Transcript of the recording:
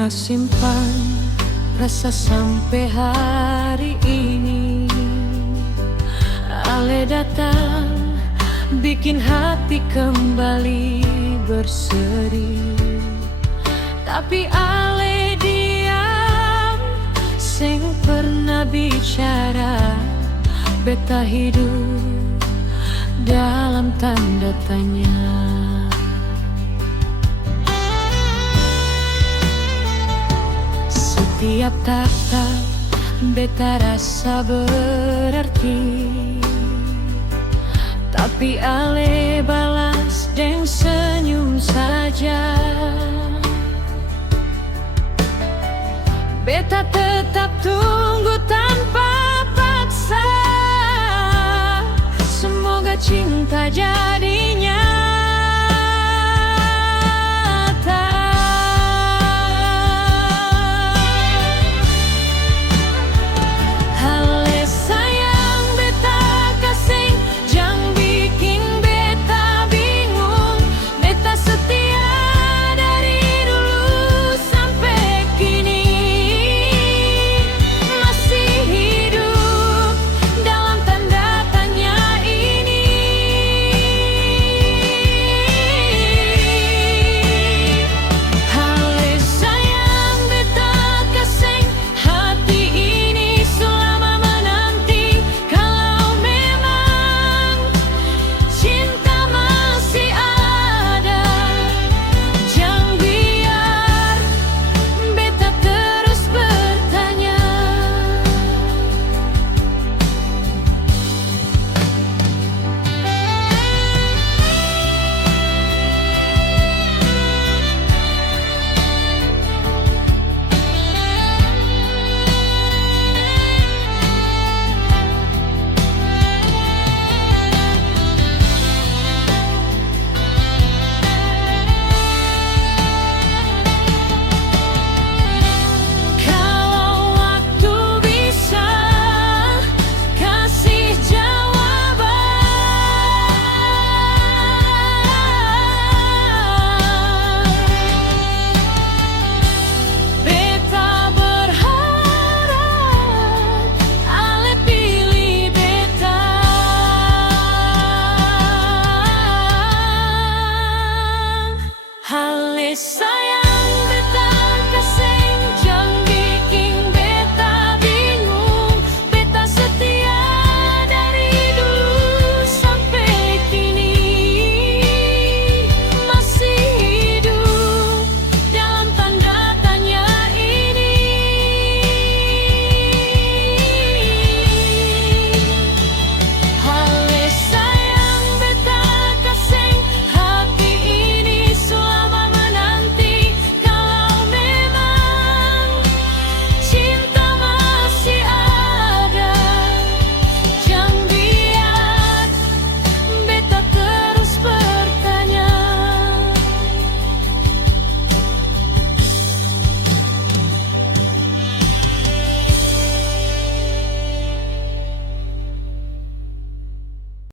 beta simpan rasa sampai hari ini. Ale datang bikin hati kembali berseri, tapi ale diam, sing pernah bicara. Beta hidup dalam tanda tanya. Setiap tatap beta rasa berarti, tapi ale balas deng senyum saja. Beta tetap tunggu tanpa paksa, semoga cinta jadi